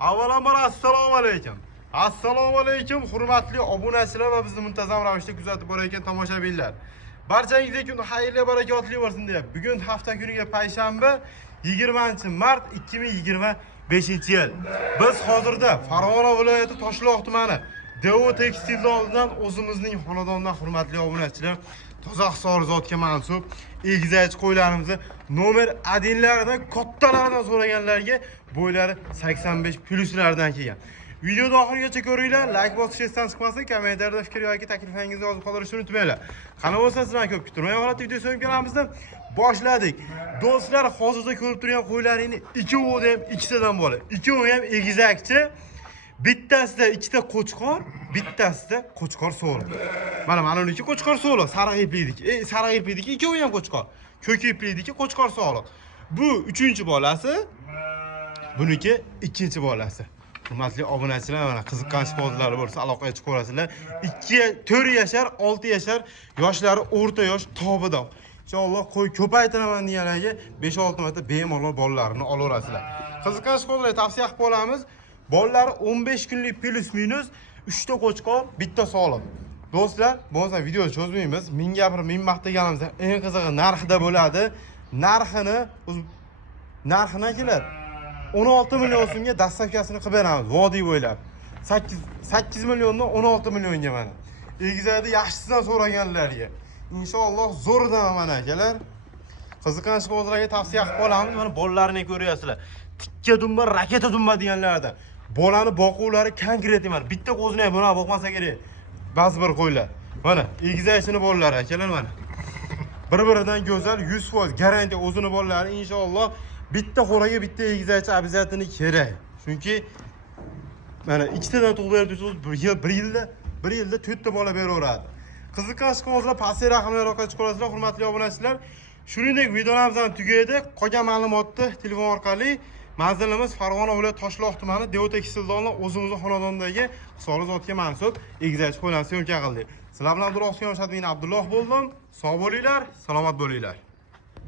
Avvalambor assalomu alaykum. Assalomu alaykum hurmatli obunachilar va bizni muntazam ravishda kuzatib borayotgan tomoshabinlar. Barchangizga kun xayrli barakotli bo'lsin deb. Bugun hafta kuniga payshanba 20-mart 2025-yil. Biz hozirda Farg'ona viloyati Toshloq tumani Devo tekstil oldidan o'zimizning xonadondan hurmatli obunachilar toza hisorzotga mansub egizak qo'ylarimizni nomer 1laridan kattalaridan so'raganlarga bo'ylari 85 pluslardan kelgan. Videoni oxirigacha ko'ringlar, like bosishni esdan chiqmasin, kommentariyada fikr yoki takliflaringizni yozib qoldirishni unutmanglar. Qani bo'lsa sizdan ko'p kutilmay holatda video so'nggi kanalimizni boshladik. Do'stlar, hozirda ko'rib turgan qo'ylaringni ikkovi ham ikkitadan bo'ladi. Ikkovi ham egizakchi. Bittasida ikkita qo'chqor, bittasida qo'chqor so'li. Mana uniki qo'chqor so'li, sariq iplidiki. Sariq iplidiki ikkovi ham qo'chqor. Ko'k iplidiki qo'chqor so'li. Bu 3-bolasi, buniki 2-bolasi. Hurmatli obunachilar, mana qiziqqan shpozlari bo'lsa aloqaga chiqib ko'rasizlar. 4 yashar, 6 yashar, yoshlari o'rta yosh, tobida. Inshaalloh qo'y ko'paytiraman deganlarga 5-6 marta bemalol bolalarini olaverasizlar. Qiziqqan shpozlarga tavsiya qilib qolamiz. Bollari 15 kunlik plus minus 3 ta qo'chqor, bitta so'lim. Do'stlar, bo'lsa videoni cho'zmaymiz. Ming gapirib, ming maqtaganimizda eng qizig'i narxida bo'ladi. Narxini kelar 16 million so'mga dastavkasini qilib beramiz vodiy bo'ylab. 8 milliondan 16 millionga mana. Egizakda yaxshisidan so'raganlarga. Inshaalloh zo'ridan mana akalar. Qiziqqan shpozlarga tavsiya qilib qolamiz. Mana bolalarini ko'ryapsizlar. Tikka dumba, raketa dumba deganlardan. Bolani boquvlari konkret emas. Bitta qo'zini ham buna boqmasa kerak. Ba'zi bir qo'ylar. Mana egizakchini bolalari akalar mana. Bir-biridan go'zal 100% garantiya o'zini bolalari inshaalloh bitta xo'raga bitta egizakchi обязательно kerak. Chunki mana ikkitadan tug'ib berib tursangiz bir yilda 4 ta bola beraveradi. Qiziqqan shpozlar pastga raqamlar orqali chiqarasizlar hurmatli obunachilar. Shuningdek videolarimiz ham tugaydi. Qolgan ma'lumotni telefon orqali manzilimiz Farg'ona viloyati Toshloq tumani Devo tekstildan o'zimizning xonadondagi hisorzotga mansub egizak qo'ylarni syomka qildik. Sizlar bilan Abdulloh bo'ldim. Sog' bo'linglar, salomat bo'linglar.